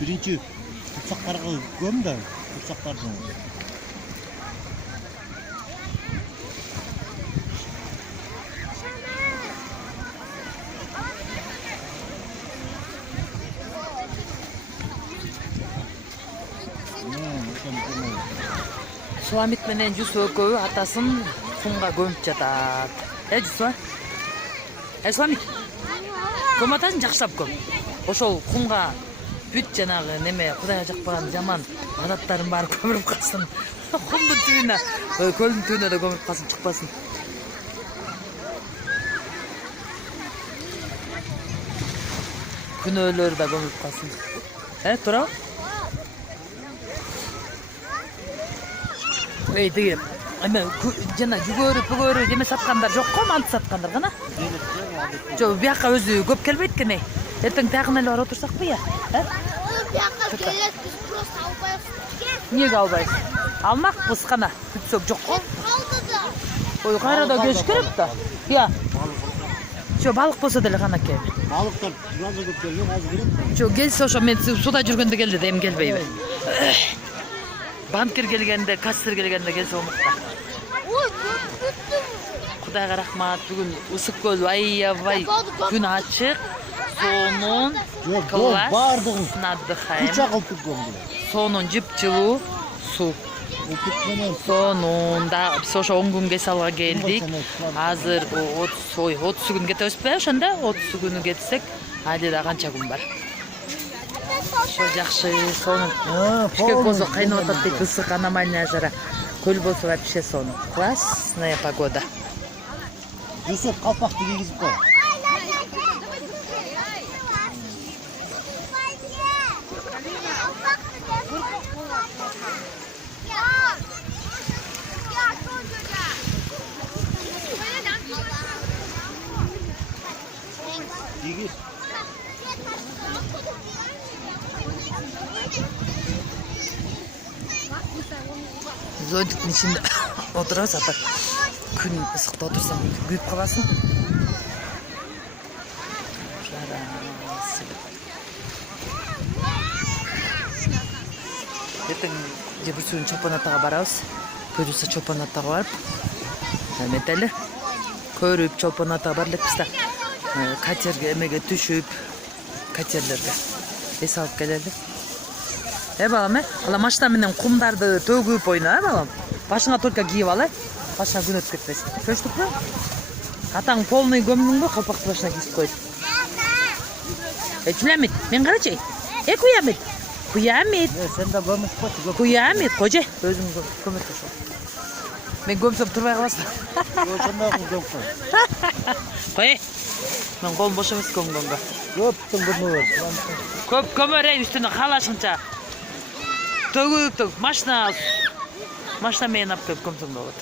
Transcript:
Birinci kursaklarga göm de kursaklardan. Суамит менен Жусу экөө атасын кумга көмүп жатат. Жусу. Суамит. Көм атасын жакшап көм. Ошол кумга бүт жанагы неме Кудайга жакпаган жаман адаттарын баары көмүлүп калсын. Кумдун түбүнө, көлдүн түбүнө да көмүлүп калсын, чыкпасын. Күнөөлөр да көмүлүп калсын. Тура? Деги эме жана жүгөрү неме саткандар жокко, манты саткандар гана. Жок, бияка өзү көп келбейт экен. Эртең тагын эле барып отурсакпы я? Бияка келет, биз просто албайбыз. Эмнеге албайбыз? Алмакпыз гана, күтсөк жокко. Калды да. Ой, кайрада келиш керек да. Я. Жо балык болсо деле гана кел. Balıklar biraz da geliyor, az gerek. Жо келсе ошо мен суда жүргөндө келди да, эми келбейби? Банкир келгенде, кассир келгенде келсе болмокта. Ой, бүттүм. Кудайга рахмат, бүгүн ысык көл аябай күн ачык. Сонун класс. Отдыхаем. Сонун жып-жылуу суу. Сонун да биз ошо 10 күн кесалга келдик. Азыр 30 күн кетебизби ошондо? 30 күнү кетсек, али да канча күн бар. Ошо жакшы, сонун. Бишкек болсо кайнап атат дейт, ысык аномальная жара. Көл болсо вообще сонун. Классная погода. Yusuf kalpak kiygizip koy. Kiygiz. Зонтиктин ичинде отурабыз, атак күн ысыкта отурсаң күйүп каласың. Эртең Жебирсуун Чопон атага барабыз. Буюрса Чопон атага барып, эметели көрүп Чопон атага бар элекпиз да. Катерге эмеге түшүп, катерлерге эс алып келели. Балам, ала машина менен кумдарды төгүп ойна, балам. Башыңа только кийип ал, башыңа күн өтүп кетпесин. Чөчтүкпү? Атаң полный көмдүңбү, калпакты башына кийип коюп. Чүләмит, мен карачы. Куямит. Куямит. Sen de gömüş koy. Куямит, кожа. Өзүң көмөт ошо. Мен көмсөм турбай каласың. Ошондой göm koy. Кой. Мен колум бош эмес көмгөнгө. Köptün gömür. Көп көмөр, үстүнө калашынча. Төгүп, машина менен алып келип көмсөң болот.